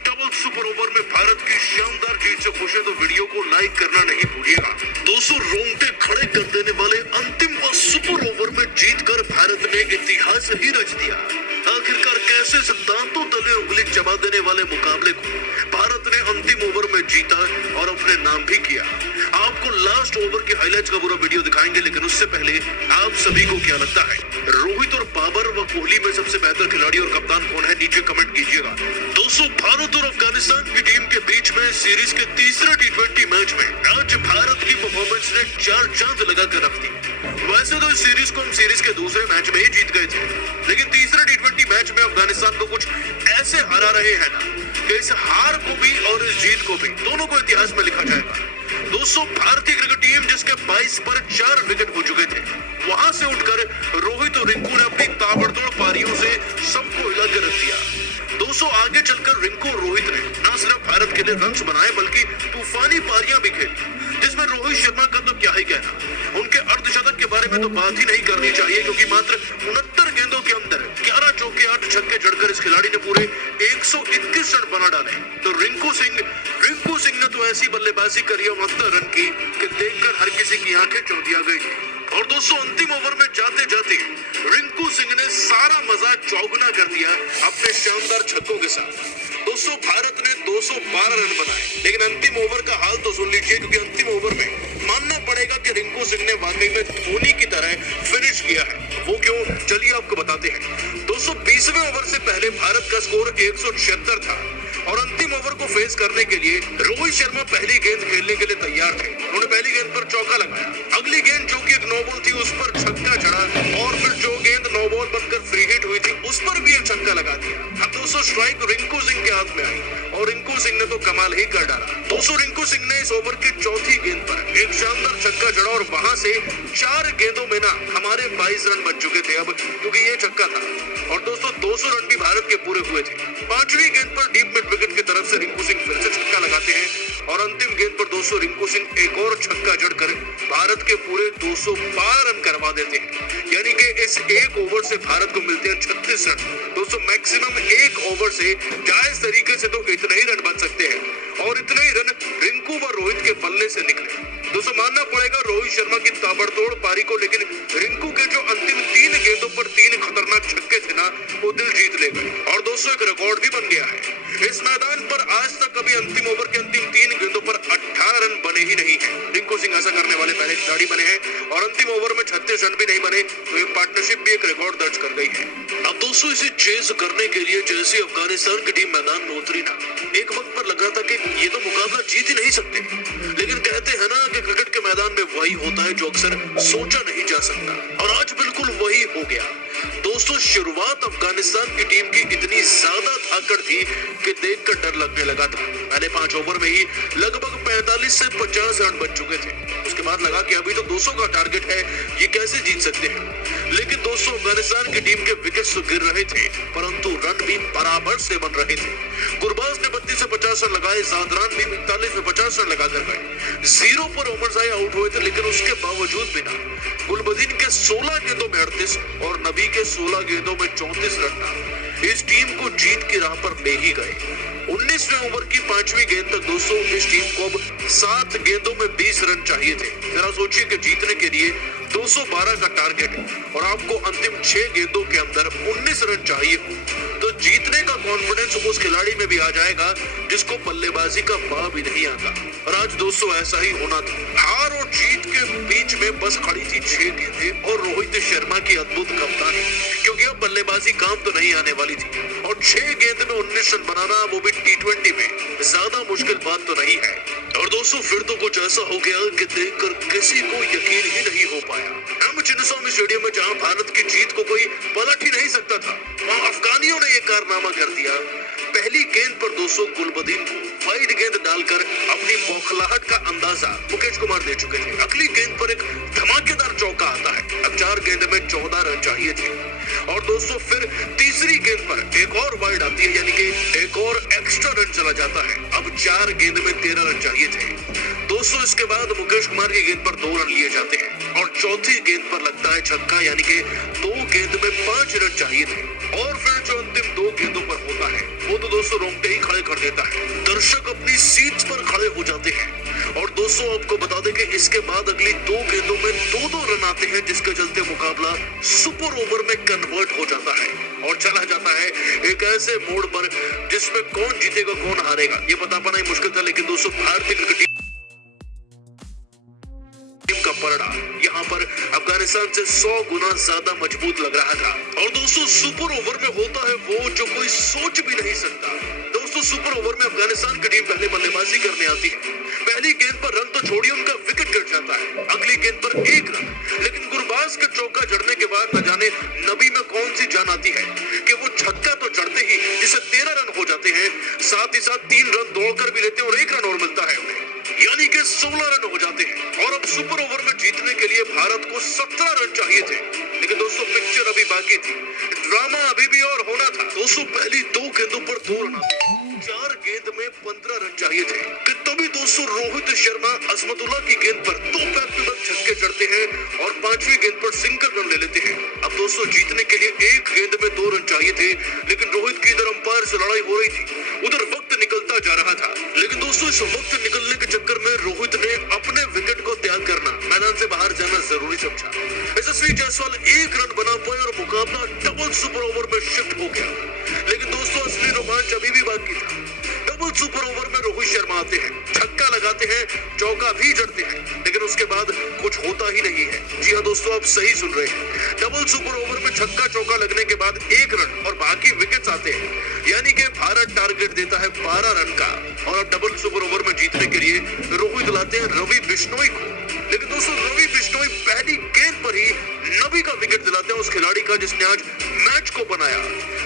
Double super over में भारत की शानदार जीत से खुश है तो वीडियो को लाइक करना नहीं भूलिएगा। 200 रोंगटे खड़े कर देने वाले अंतिम व सुपर ओवर में जीतकर भारत ने इतिहास ही रच दिया। आखिरकार कैसे सिद्धांतों तले उंगली चबा देने वाले मुकाबले को भारत ने अंतिम ओवर में जीता और अपने नाम भी किया। आपको लास्ट ओवर के हाइलाइट्स का पूरा वीडियो दिखाएंगे, लेकिन उससे पहले आप सभी को क्या लगता है, रोहित और बाबर व कोहली में सबसे बेहतर खिलाड़ी और कप्तान कौन है? नीचे कमेंट कीजिएगा। दोस्तों, भारत और अफगानिस्तान की टीम के बीच में सीरीज के तीसरे टी20 मैच में आज भारत की परफॉर्मेंस ने 4 चांद लगा कर रख दी। वैसे तो इस सीरीज को हम सीरीज के दूसरे मैच में ही जीत गए थे, लेकिन तीसरे टी20 मैच में अफगानिस्तान को कुछ ऐसे हरा रहे हैं ना कि इस हार को भी और इस जीत को भी दोनों को इतिहास में लिखा जाएगा। दोस्तों, भारतीय क्रिकेट टीम जिसके 22 पर 4 विकेट हो चुके थे, वहां से उठकर रोहित और रिंकू ने अपनी ताबड़तोड़ पारियों से सबको हिला कर रख दिया। दोस्तों, आगे चलकर रिंकू और रोहित ने न सिर्फ भारत के लिए रन्स बनाए बल्कि तूफानी पारियां भी खेली, जिसमें रोहित शर्मा का तो क्या ही कहना। उनके अर्धशतक के बारे में तो बात ही नहीं करनी चाहिए, क्योंकि मात्र 69 गेंदों के अंदर 11 चौके 8 छक्के जड़कर इस खिलाड़ी ने पूरे 121 रन बना डाले। तो रिंकू सिंह ने तो ऐसी बल्लेबाजी करी और 69 रन की कि देखकर हर किसी की आंखें चौंधिया गई। और दोस्तों, अंतिम ओवर में जाते जाते रिंकू सिंह ने सारा मजा चौगुना कर दिया अपने शानदार छक्कों के साथ। दोस्तों, भारत ने 212 रन बनाए, लेकिन अंतिम ओवर का हाल तो सुन लीजिए, क्योंकि अंतिम ओवर में मानना पड़ेगा कि रिंकू सिंह ने वाकई में धोनी की तरह फिनिश किया है। वो क्यों, चलिए आपको बताते हैं। दोस्तों, 20वें ओवर से पहले भारत का स्कोर 176 था और अंतिम ओवर को फेस करने के लिए रोहित शर्मा पहली गेंद खेलने के लिए तैयार थे। उन्होंने पहली गेंद पर चौका लगाया, अगली गेंद जो कि एक नो बॉल थी उस पर छक्का चढ़ा, और फिर जो गेंद नो बॉल बनकर फ्री हिट हुई थी उस पर भी एक छक्का लगा दिया। अब दोस्तों, स्ट्राइक रिंकू सिंह के हाथ में आई और रिंकू सिंह ने तो कमाल ही कर डाला। दोस्तों, रिंकू सिंह ने इस ओवर की चौथी गेंद पर एक शानदार छक्का चढ़ा और वहां से 4 गेंदों में ना हमारे 22 रन बन चुके थे अब, क्योंकि ये छक्का था। और दोस्तों, 200 रन भी भारत के पूरे हुए थे। 5वीं गेंद पर डीप मिड विकेट की तरफ से रिंकू सिंह फिर से छक्का लगाते हैं और अंतिम गेंद पर दोस्तों रिंकू सिंह एक और छक्का जड़कर भारत के पूरे 212 रन करवा देते हैं। यानी कि इस एक ओवर से भारत को मिलते हैं 36 रन। दोस्तों, मैक्सिमम एक ओवर से जायज तरीके से तो इतने ही रन बन सकते हैं और इतने ही रन रिंकू व रोहित के बल्ले से निकले। दोस्तों, मानना पड़ेगा रोहित शर्मा की ताबड़तोड़ पारी को, लेकिन रिंकू के जो अंतिम 3 गेंदों पर 3 खतरनाक छक्के थे ना, वो दिल जीत ले गए। और दोस्तों, एक रिकॉर्ड भी बन गया है। इस मैदान पर आज तक कभी अंतिम ओवर के अंतिम 3 गेंदों पर 18 रन बने ही नहीं है। रिंकू सिंह ऐसा करने वाले पहले खिलाड़ी बने हैं और अंतिम ओवर में 36 रन भी नहीं बने, तो ये पार्टनरशिप भी एक रिकॉर्ड दर्ज कर गई है। अब दोस्तों, इसे चेज करने के लिए जैसे अफगानिस्तान की टीम मैदान में उतरी ना, एक वक्त पर लगा था कि ये तो मुकाबला जीत ही नहीं सकते, लेकिन कहते हैं ना कि क्रिकेट के मैदान में वही होता है जो अक्सर सोचा नहीं जा सकता, और आज बिल्कुल वही हो गया। दोस्तों, शुरुआत अफगानिस्तान की टीम की इतनी ज्यादा धाकड़ थी कि देखकर डर लगने लगा था। पहले 5 ओवर में ही लगभग 45 से 50 रन बन चुके थे। उसके बाद लगा कि अभी तो 200 का टारगेट है, ये कैसे जीत सकते हैं। लेकिन दोस्तों, अफगानिस्तान की टीम के विकेट्स तो गिर रहे थे, परंतु रन भी बराबर से बन रहे थे। गुरबाज ने 32 से 50 रन लगाए, जादरान भी 41 में 50 रन लगाकर गए। 0 पर ओमरजाई आउट हुए थे, लेकिन उसके बावजूद भी ना गुलबदीन के 16 गेंदों में 38 और नबी के 16 गेंदों में 34 रन था इस टीम को जीत की राह पर ले ही गए। 19वें ओवर की 5वीं गेंद तक दोस्तों इस टीम को अब 7 गेंदों में 20 रन चाहिए थे। जरा सोचिए कि जीतने के लिए 212 का टारगेट और आपको अंतिम 6 गेंदों के अंदर 19 रन चाहिए, तो जीतने का कॉन्फिडेंस उस खिलाड़ी में भी आ जाएगा जिसको बल्लेबाजी का बा भी नहीं आता। और आज दोस्तों ऐसा ही होना था। हार और जीत के बीच में बस खड़ी थी 6 गेंदें और रोहित शर्मा की अद्भुत कप्तानी, क्योंकि अब बल्लेबाजी काम तो नहीं आने वाली थी और 6 गेंद में 19 रन बनाना, वो भी टी20 में, ज्यादा मुश्किल बात तो नहीं है। और दोस्तों, फिर तो कुछ ऐसा हो गया कि देखकर किसी को यकीन ही नहीं हो पाया। हम चिन्नास्वामी स्टेडियम में जहां भारत की जीत को कोई पलट ही नहीं सकता था, वहां अफगानियों ने यह कारनामा कर दिया। पहली गेंद पर दोस्तों गुलबदीन को वाइड गेंद डालकर अपनी बौखलाहट का अंदाजा मुकेश कुमार दे चुके थे। अगली गेंद पर एक धमाकेदार चौका आता है। अब 4 गेंद में 14 रन चाहिए थे और दोस्तों फिर तीसरी गेंद पर एक और वाइड आती है, यानी कि एक और एक्स्ट्रा रन चला जाता है। अब 4 गेंद में 13 रन चाहिए थे दोस्तों। इसके बाद मुकेश कुमार की गेंद पर 2 रन लिए जाते हैं और चौथी गेंद पर लगता है छक्का, यानी कि 2 गेंद में 5 रन चाहिए थे। और फिर जो अंतिम 2 गेंदों पर होता है वो तो दोस्तों रोंगटे ही खड़े कर देता है। दर्शक अपनी सीट पर खड़े हो जाते हैं। और दोस्तों आपको बता दें कि इसके बाद अगली 2 गेंदों में 2-2 रन आते हैं, जिसके चलते मुकाबला सुपर ओवर में कन्वर्ट हो जाता है और चला जाता है एक ऐसे मोड़ पर जिसमें कौन जीतेगा कौन हारेगा ये बता पाना ही मुश्किल था। लेकिन दोस्तों भारतीय क्रिकेट टीम का पलड़ा यहाँ पर अफगानिस्तान से 100 गुना ज्यादा मजबूत लग रहा था। और दोस्तों सुपर ओवर में होता है वो जो कोई सोच भी नहीं सकता। दोस्तों सुपर ओवर में अफगानिस्तान की टीम पहले बल्लेबाजी करने आती है। पहली गेंद पर रन तो छोड़िए, उनका विकेट गिर जाता है। अगली गेंद पर 1 रन, लेकिन गुरबाज का चौका जड़ने के बाद न जाने नबी में कौन सी जान आती है कि वो छक्का तो जड़ते ही जिसे 13 रन हो जाते हैं, साथ ही साथ 3 रन दौड़कर भी लेते हैं और 1 रन और मिलता है उन्हें, यानी कि 16 रन हो जाते हैं। और अब सुपर ओवर में जीतने के लिए भारत को 17 रन चाहिए थे। लेकिन दोस्तों पिक्चर अभी बाकी थी, ड्रामा अभी भी और होना था। दोस्तों पहली 2 गेंदों पर 2 रन आते हैं, 4 गेंद में 15 रन चाहिए थे कि तभी दोस्तों रोहित शर्मा अजमतुल्ला की गेंद पर 2 बैक टू बैक छक्के जड़ते हैं और 5वीं गेंद पर सिंगल रन ले लेते हैं। अब दोस्तों जीतने के लिए 1 गेंद में 2 रन चाहिए थे, लेकिन रोहित की इधर अंपायर से लड़ाई हो रही थी, उधर वक्त निकलता जा रहा था। लेकिन दोस्तों इस वक्त निकलने के चक्कर में रोहित ने अपने विकेट को त्याग करना, मैदान से बाहर जाना जरूरी समझा। यशस्वी जायसवाल 1 रन बना पाए और मुकाबला डबल सुपर ओवर में शिफ्ट हो गया। लेकिन दोस्तों असली रोमांच अभी भी बाकी था। डबल सुपर ओवर में रोहित शर्मा आते हैं, छक्का लगाते हैं, चौका भी जड़ते हैं, लेकिन उसके बाद कुछ होता ही नहीं है। जी हाँ दोस्तों, आप सही सुन रहे हैं। डबल सुपर ओवर में छक्का चौका लगने के बाद 1 रन और बाकी विकेट्स आते हैं, यानी कि भारत टारगेट देता है 12 रन का। और अब डबल सुपर ओवर में जीतने के लिए रोहित लाते हैं रवि बिश्नोई को। लेकिन दोस्तों रवि बिश्नोई पहली गेंद पर ही नबी का विकेट दिलाते हैं, उस खिलाड़ी का जिसने आज मैच को बनाया।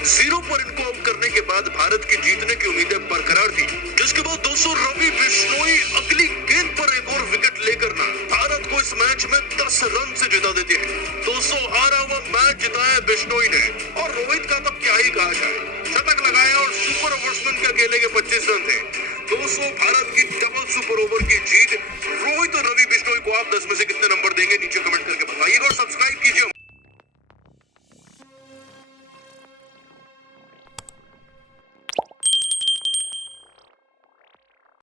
0 पर इनको आउट करने के बाद भारत की जीतने की उम्मीदें बरकरार थी, जिसके बाद दोस्तों रवि बिश्नोई अगली गेंद पर एक और विकेट लेकर ना भारत को इस मैच में 10 रन से जिता देते हैं। दोस्तों हारा हुआ मैच जिताया बिश्नोई ने, और रोहित का तो क्या ही कहा जाए, शतक लगाया और सुपर ओवर्समैन के अकेले के 25 रन थे। दोस्तों भारत की डबल सुपर ओवर की जीत, रोहित और रवि बिश्नोई को आप 10 में से कितने नंबर देंगे नीचे कमेंट करके